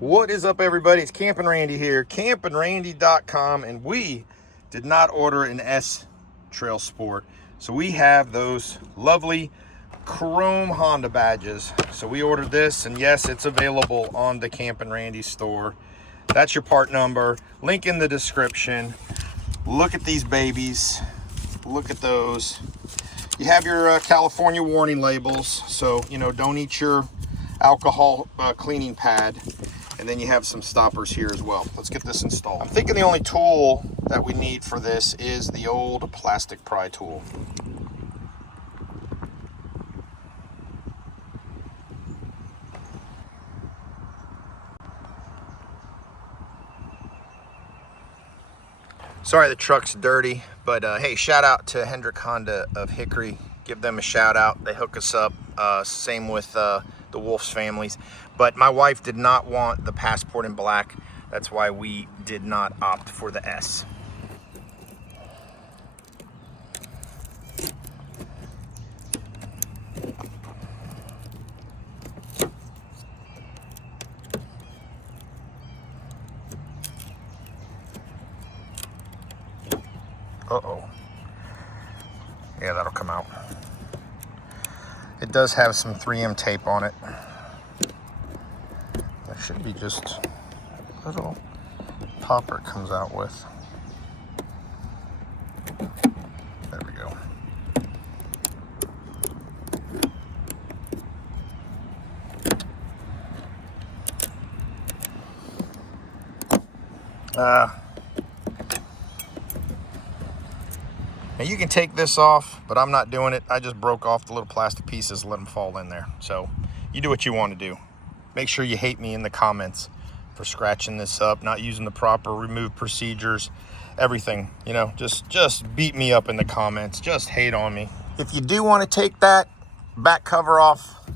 What is up, everybody? It's CampingRandy here, campingrandy.com, and we did not order an S TrailSport. So we have those lovely chrome Honda badges. So we ordered this, and yes, it's available on the CampingRandy store. That's your part number. Link in the description. Look at these babies. Look at those. You have your California warning labels, so don't eat your alcohol cleaning pad. And then you have some stoppers here as well. Let's get this installed. I'm thinking the only tool that we need for this is the old plastic pry tool. Sorry the truck's dirty, but hey, shout out to Hendrick Honda of Hickory. Give them a shout out. They hook us up. Same with the Wolf's families. But my wife did not want the Passport in black. That's why we did not opt for the S. Uh-oh. Yeah, that'll come out. It does have some 3M tape on it. There should be just a little popper it comes out with. There we go. Now you can take this off, but I'm not doing it. I just broke off the little plastic pieces, let them fall in there. So you do what you want to do. Make sure you hate me in the comments for scratching this up, not using the proper remove procedures, everything. Just beat me up in the comments. Just hate on me. If you do want to take that back cover off,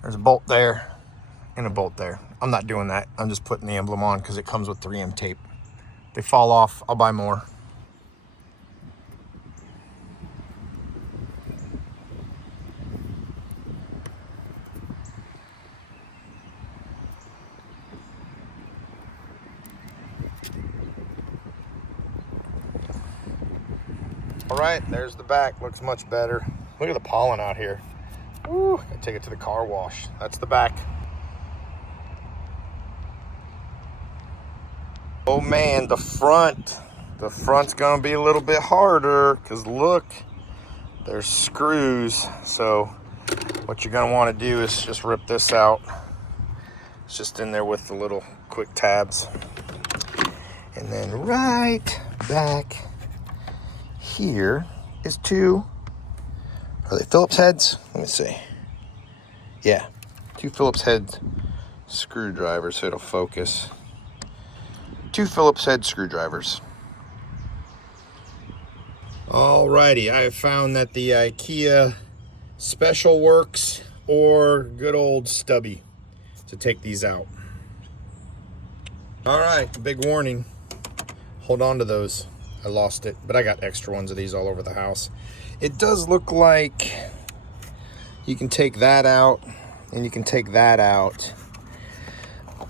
there's a bolt there and a bolt there. I'm not doing that. I'm just putting the emblem on because it comes with 3M tape. If they fall off, I'll buy more. All right, there's the back. Looks much better. Look at the pollen out here. Ooh, I take it to the car wash. That's the back. Oh man, the front. The front's gonna be a little bit harder because look, there's screws. So what you're gonna want to do is just rip this out. It's just in there with the little quick tabs. And then right back here is two, are they Phillips heads? Let me see. Yeah, two Phillips head screwdrivers, so it'll focus. Two Phillips head screwdrivers. Alrighty, I have found that the IKEA Special works or good old stubby to take these out. All right, big warning. Hold on to those. I lost it, but I got extra ones of these all over the house. It does look like you can take that out and you can take that out,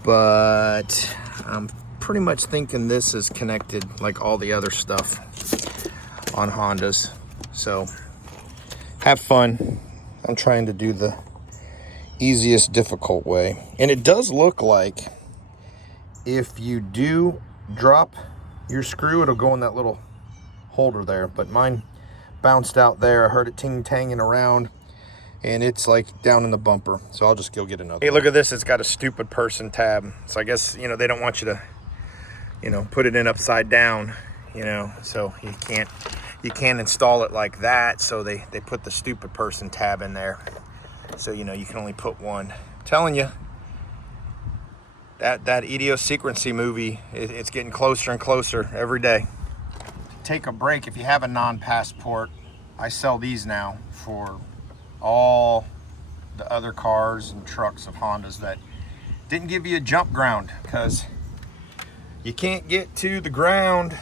but I'm pretty much thinking this is connected like all the other stuff on Hondas. So have fun. I'm trying to do the easiest difficult way. And it does look like if you do drop your screw, it'll go in that little holder there, but mine bounced out there. I heard it ting-tanging around and it's like down in the bumper, so I'll just go get another. Hey, look at this. It's got a stupid person tab, so I guess they don't want you to put it in upside down, so you can't install it like that, so they put the stupid person tab in there, so you can only put one. I'm telling you, that idiosyncrasy movie, it's getting closer and closer every day. Take a break. If you have a non-Passport, I sell these now for all the other cars and trucks of Hondas that didn't give you a jump ground, because you can't get to the ground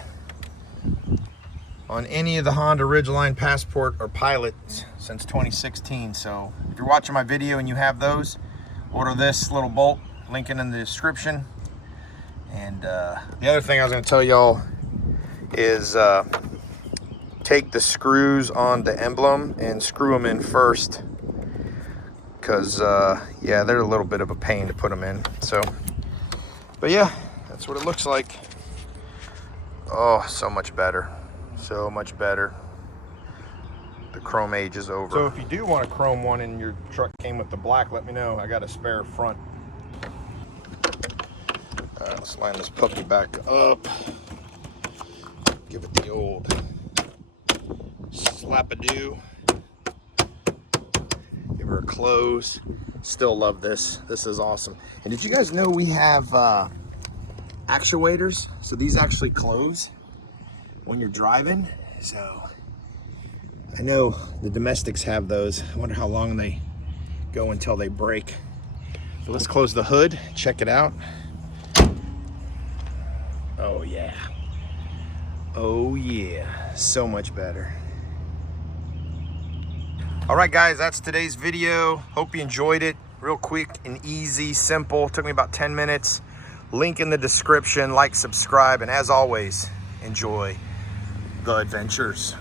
on any of the Honda Ridgeline Passport or Pilots since 2016. So if you're watching my video and you have those, order this little bolt link in the description. And the other thing I was going to tell y'all is take the screws on the emblem and screw them in first, because yeah, they're a little bit of a pain to put them in. So, but yeah, that's what it looks like. Oh, so much better, so much better. The chrome age is over. So if you do want a chrome one and your truck came with the black, let me know. I got a spare front. All right, let's line this puppy back up. Give it the old slap-a-do. Give her a close. Still love this. This is awesome. And did you guys know we have actuators? So these actually close when you're driving. So I know the domestics have those. I wonder how long they go until they break. So let's close the hood, check it out. Oh yeah. Oh yeah, so much better. All right guys, that's today's video. Hope you enjoyed it. Real quick and easy, simple. Took me about 10 minutes. Link in the description, like, subscribe, and as always, enjoy the adventures.